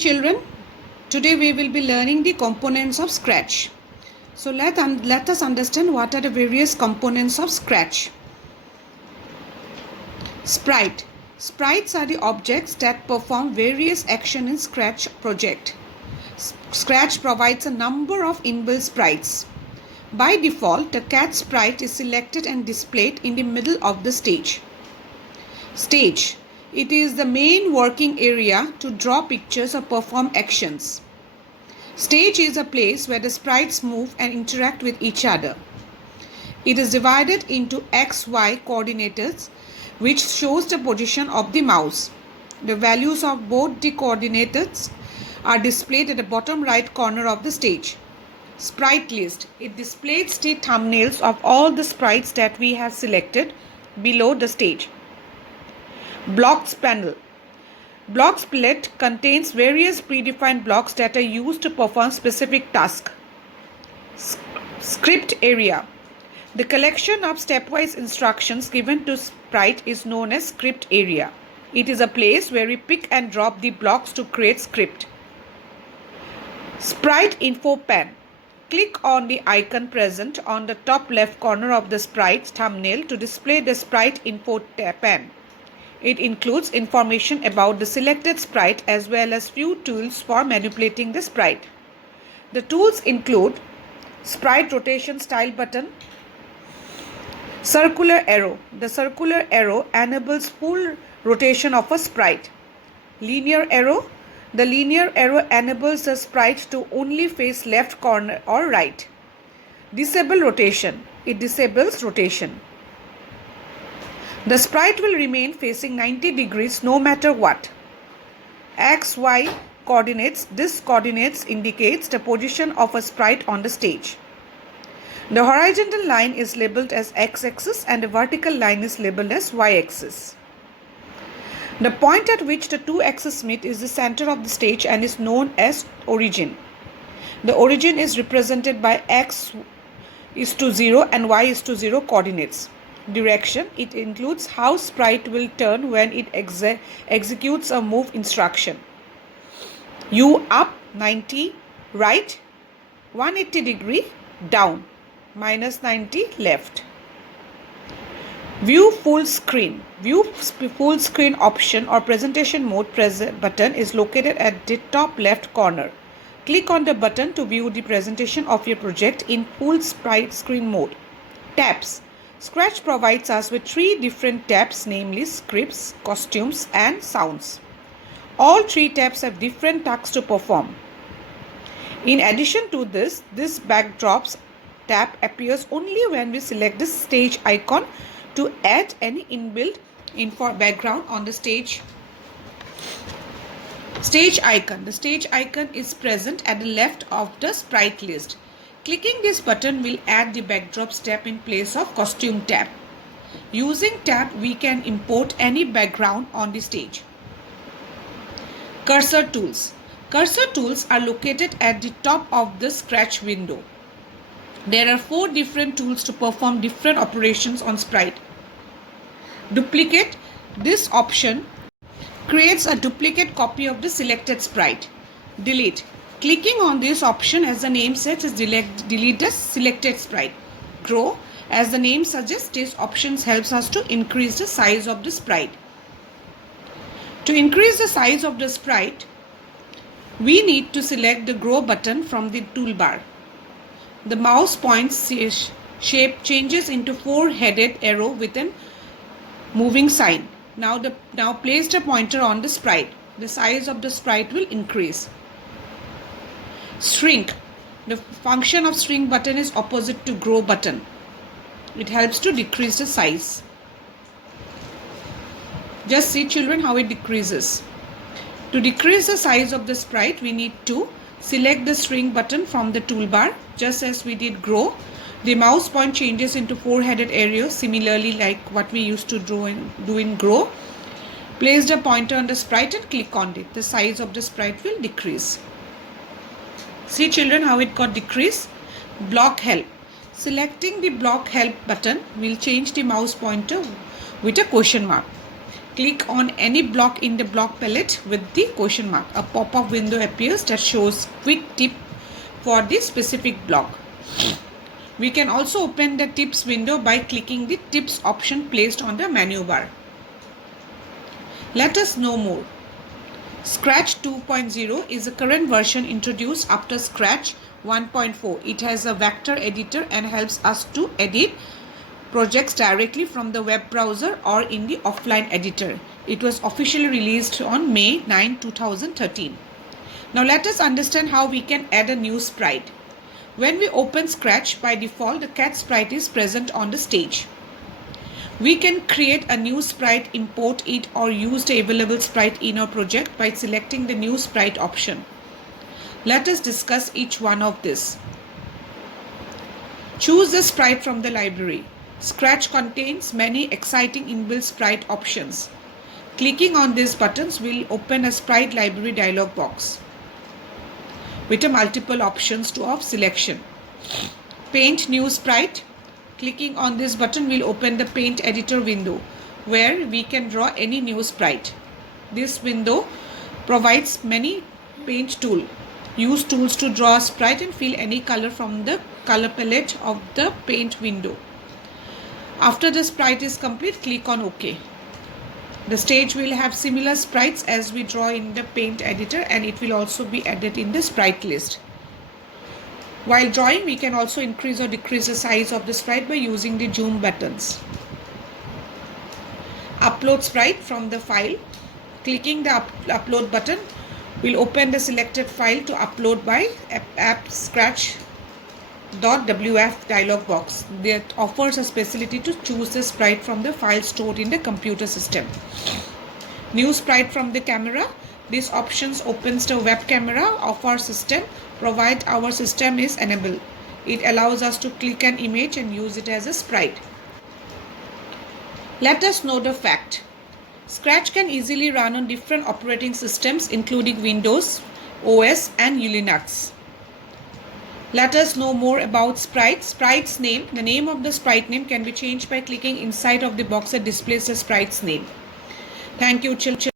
Children, today we will be learning the components of Scratch. So let us understand what are the various components of Scratch. Sprite. Sprites are the objects that perform various actions in Scratch project. Scratch provides a number of inbuilt sprites. By default, the cat sprite is selected and displayed in the middle of the stage. Stage. It is the main working area to draw pictures or perform actions. Stage is a place where the sprites move and interact with each other. It is divided into X-Y coordinates, which shows the position of the mouse. The values of both the coordinates are displayed at the bottom right corner of the stage. Sprite list. It displays the thumbnails of all the sprites that we have selected below the stage. Blocks panel. Blocks palette contains various predefined blocks that are used to perform specific tasks. Script area. The collection of stepwise instructions given to sprite is known as script area. It is a place where we pick and drop the blocks to create script. Sprite info pan. Click on the icon present on the top left corner of the sprite's thumbnail to display the sprite info pan. It includes information about the selected sprite as well as few tools for manipulating the sprite. The tools include sprite rotation style button, circular arrow. The circular arrow enables full rotation of a sprite. Linear arrow. The linear arrow enables the sprite to only face left corner or right. Disable rotation. It disables rotation. The sprite will remain facing 90 degrees no matter what. X, Y coordinates. This coordinates indicates the position of a sprite on the stage. The horizontal line is labeled as X-axis and the vertical line is labeled as Y-axis. The point at which the two axes meet is the center of the stage and is known as origin. The origin is represented by X is to 0 and Y is to 0 coordinates. Direction. It includes how sprite will turn when it executes a move instruction. U up 90, right, 180 degree down, minus 90 left. View full screen. View full screen option or presentation mode button is located at the top left corner. Click on the button to view the presentation of your project in full sprite screen mode. Tabs. Scratch provides us with 3 different tabs, namely scripts, costumes and sounds. All 3 tabs have different tasks to perform. In addition to this backdrops tab appears only when we select the stage icon to add any inbuilt background on the stage. Stage icon. The stage icon is present at the left of the sprite list. Clicking this button will add the backdrops tab in place of costume tab. Using tab, we can import any background on the stage. Cursor tools. Cursor tools are located at the top of the Scratch window. There are 4 different tools to perform different operations on sprite. Duplicate. This option creates a duplicate copy of the selected sprite. Delete. Clicking on this option, as the name says, is delete the selected sprite. Grow. As the name suggests, this option helps us to increase the size of the sprite. To increase the size of the sprite, we need to select the grow button from the toolbar. The mouse point's shape changes into 4-headed arrow with a moving sign. Now place the pointer on the sprite. The size of the sprite will increase. Shrink. The function of shrink button is opposite to grow button. It helps to decrease the size. Just see, children, how it decreases. To decrease the size of the sprite, we need to select the shrink button from the toolbar. Just as we did grow, the mouse point changes into 4-headed arrow, similarly like what we used to do in grow. Place the pointer on the sprite and click on it. The size of the sprite will decrease. See, children, how it got decreased. Block help. Selecting the block help button will change the mouse pointer with a question mark. Click on any block in the block palette with the question mark. A pop-up window appears that shows quick tip for the specific block. We can also open the tips window by clicking the tips option placed on the menu bar. Let us know more. Scratch 2.0 is a current version introduced after Scratch 1.4. It has a vector editor and helps us to edit projects directly from the web browser or in the offline editor. It was officially released on May 9, 2013. Now let us understand how we can add a new sprite. When we open Scratch, by default the cat sprite is present on the stage. We can create a new sprite, import it, or use the available sprite in our project by selecting the new sprite option. Let us discuss each one of this. Choose the sprite from the library. Scratch contains many exciting inbuilt sprite options. Clicking on these buttons will open a sprite library dialog box with multiple options of selection. Paint new sprite. Clicking on this button will open the paint editor window where we can draw any new sprite. This window provides many paint tools. Use tools to draw a sprite and fill any color from the color palette of the paint window. After the sprite is complete, click on OK. The stage will have similar sprites as we draw in the paint editor, and it will also be added in the sprite list. While drawing, we can also increase or decrease the size of the sprite by using the zoom buttons. Upload sprite from the file. Clicking the upload button will open the selected file to upload by appscratch.wf dialog box that offers a facility to choose the sprite from the file stored in the computer system. New sprite from the camera. This option opens the web camera of our system provided our system is enabled. It allows us to click an image and use it as a sprite. Let us know the fact. Scratch can easily run on different operating systems including Windows, OS and Linux. Let us know more about sprite. Sprite's name. The name of the sprite name can be changed by clicking inside of the box that displays the sprite's name. Thank you, children.